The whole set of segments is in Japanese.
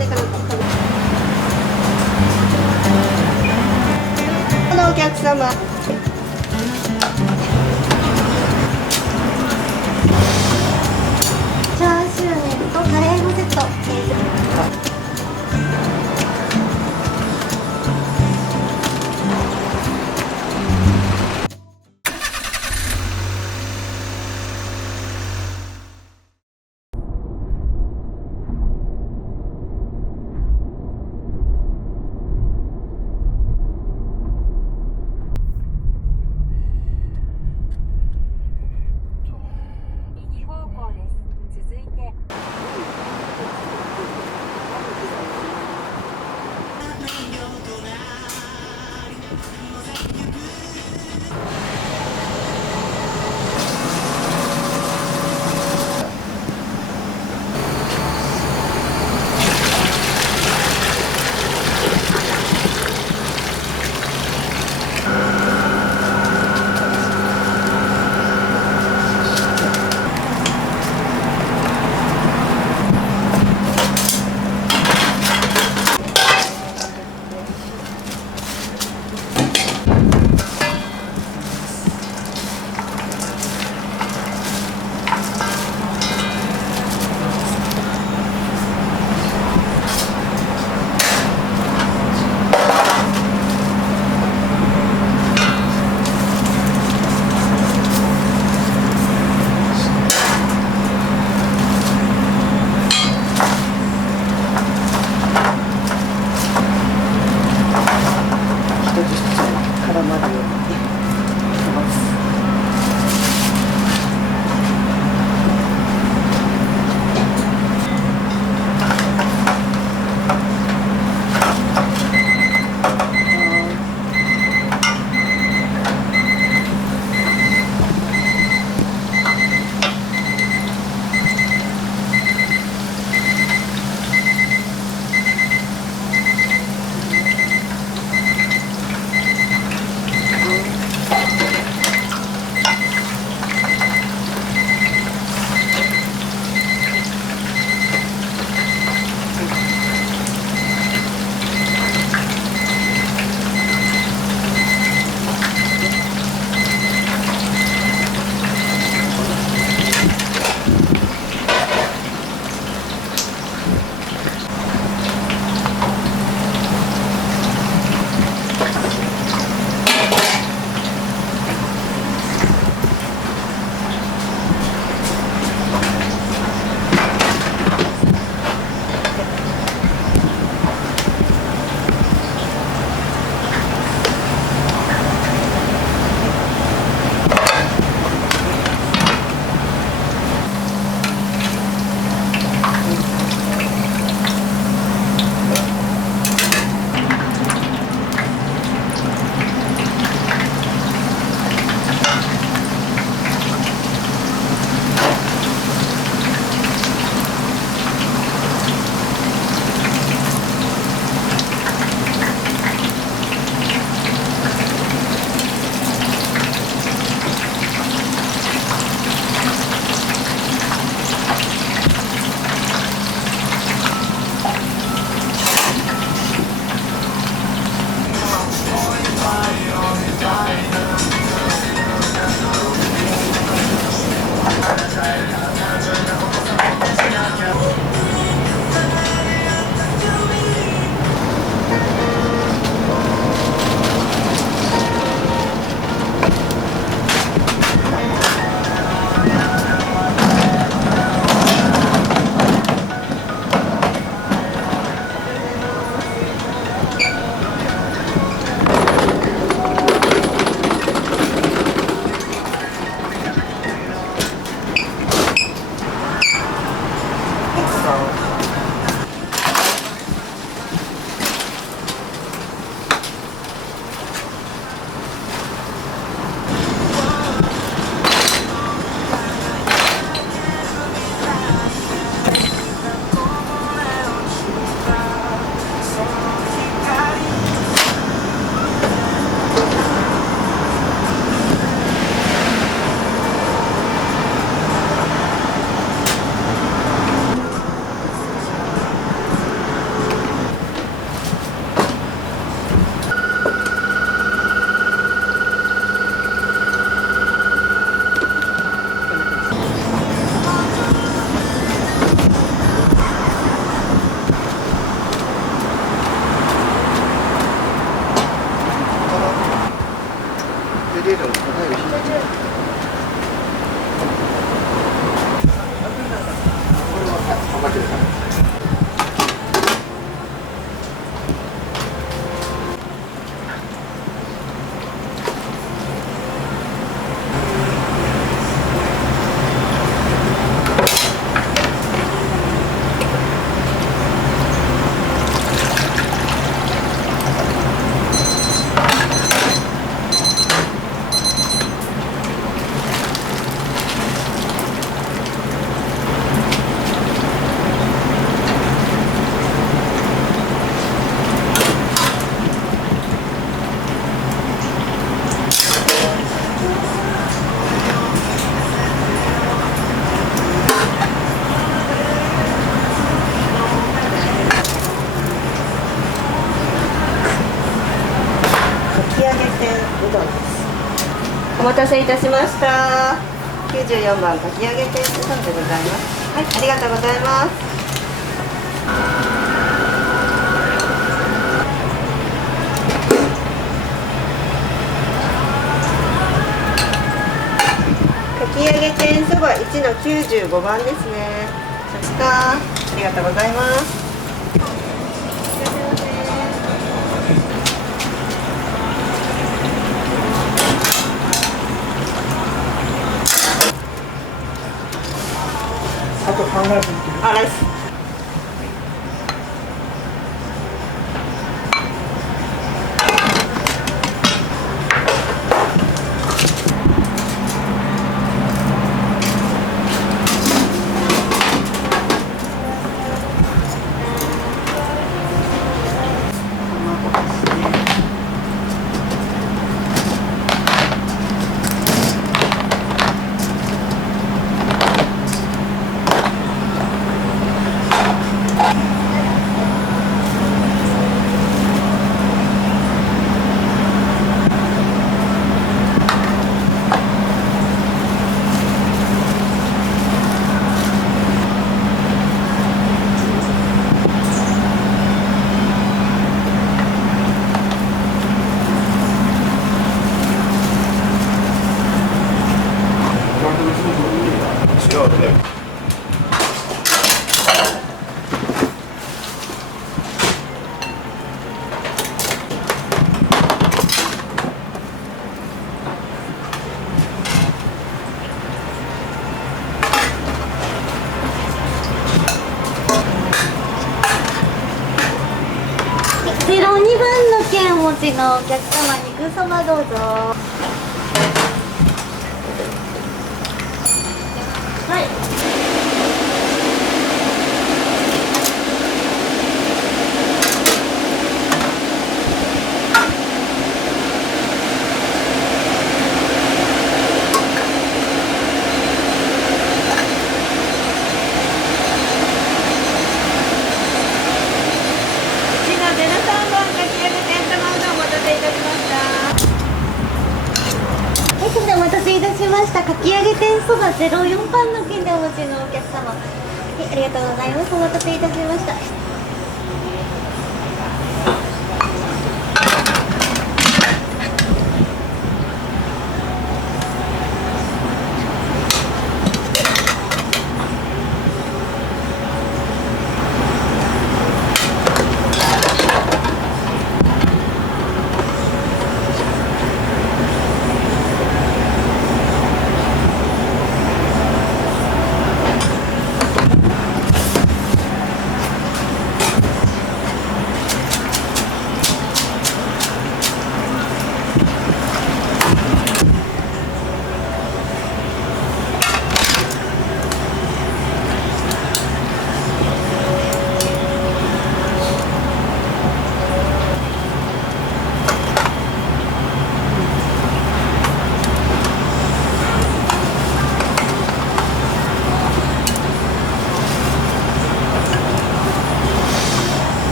誰かのこのお客様。チャーシュー麺とカレーのセット。右方向です。続いてせんうどんです。お待たせいたしました。94番かき揚げ天うどんでございます。はい、ありがとうございます。かき揚げ天そば1の95番ですね。ありがとうございます。あと考えてみて。あ、ライス。02番の券お持ちのお客様、肉そばどうぞ。はい。お待たせいたしました。かき揚げ天そば04番の券でお持ちのお客様、はい、ありがとうございます。お待たせいたしました。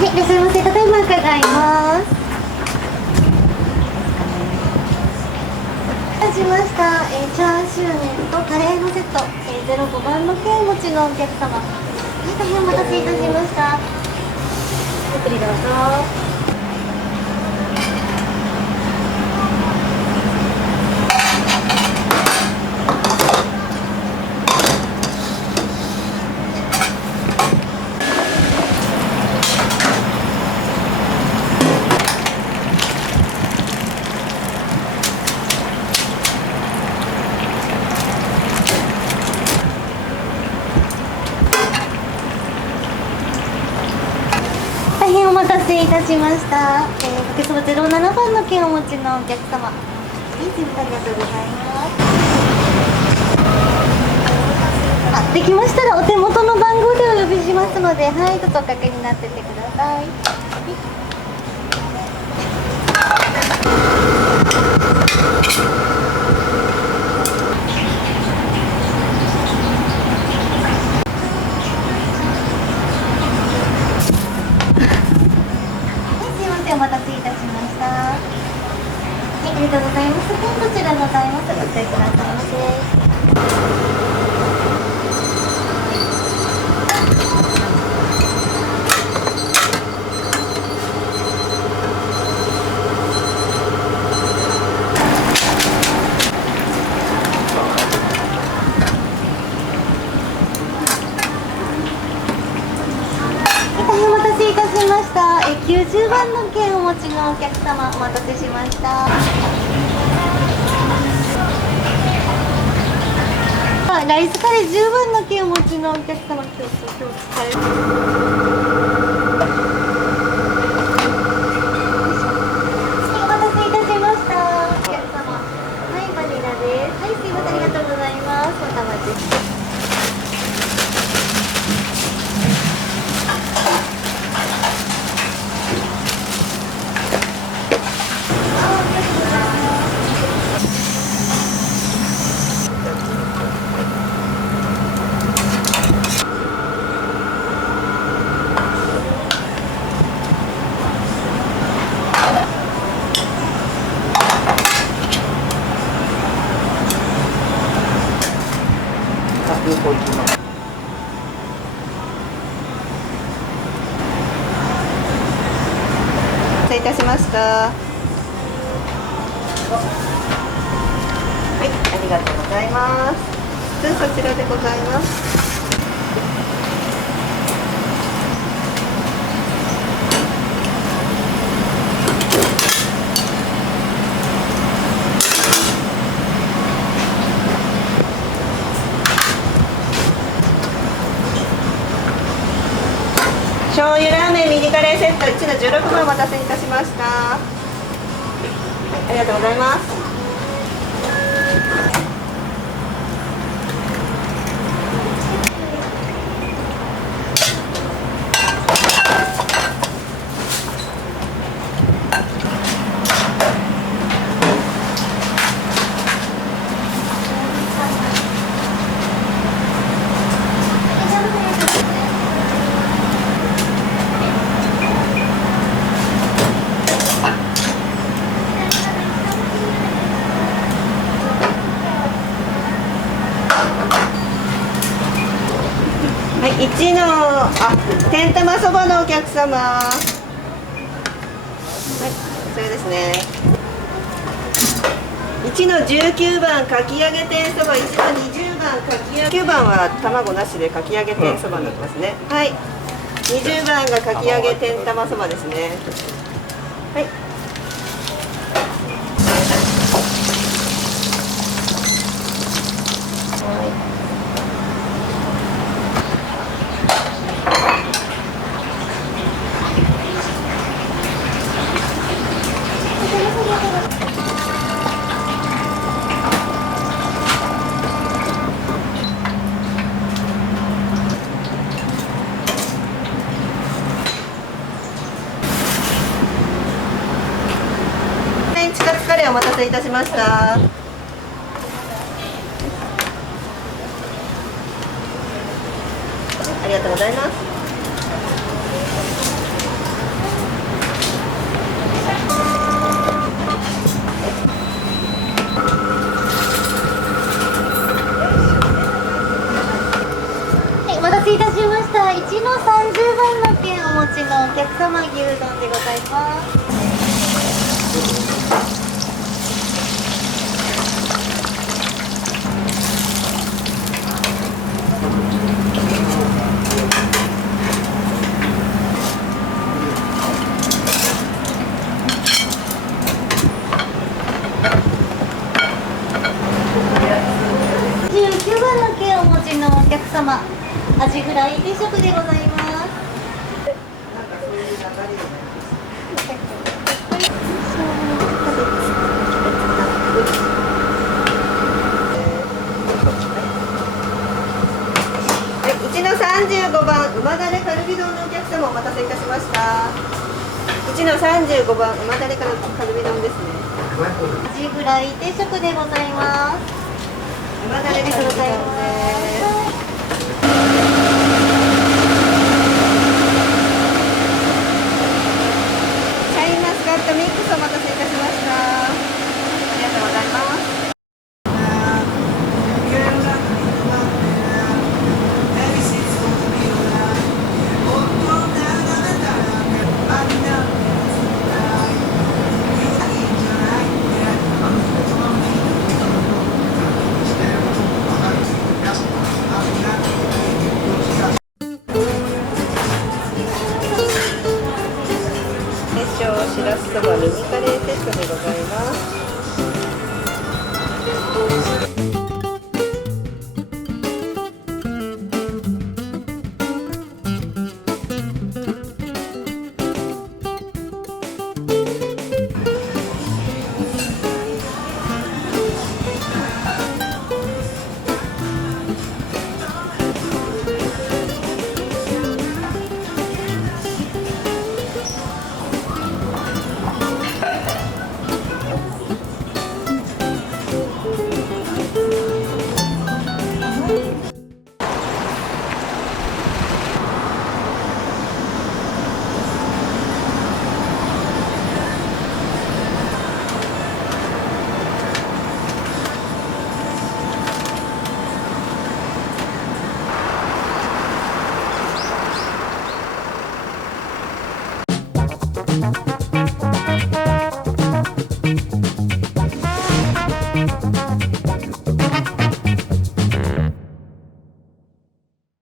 はい、いらっしゃいませ。ただいま伺います。いたしました。チャーシュー麺とカレーのセット、05番の券お持ちのお客様、はい、大変お待たせいたしました。ゆっくりどうぞ。大変お待たせいたしました。かけそば07番の券をお持ちのお客様、はい、準備ありがとうございます。あ、できましたらお手元の番号でお呼びしますので、はい、どうぞおかけになっててください。お待たせいたしました。こちらございます。ご注意くださいませ。お待たせいたしました。90番の券をお持ちのお客様、お待たせしました。ライスカレー10番の券をお持ちのお客様、今日疲れお待たせいたしました。お客様、はい、バニラです。はい、すいません、ありがとうございます。またお待ちして。失礼いたしました。はい、ありがとうございます。そちらでございます。醤油ラーメンミニカレーセット1の16番お待たせいたしました。はい、ありがとうございます。はい、1の天玉そばのお客様、はい、それですね。1の19番かき揚げ天そば、1の20番かき揚げ、9番は卵なしでかき揚げ天そばになってますね。はい、20番がかき揚げ天玉そばですね。はい、メンチカツカレーお待たせいたしました。ありがとうございます。はい、お待たせいたしました。1の30番の券お持ちのお客様、牛丼でございます。19番の券お持ちのお客様、アジフライ定食でございます。はい、1の35番旨だれカルビ丼のお客様お待たせいたしました。1の35番旨だれカルビ丼ですね。アジフライ定食でございます。旨だれカルビ丼です。シャインマスカットミックスお待たせいたしました。ありがとうございます。す。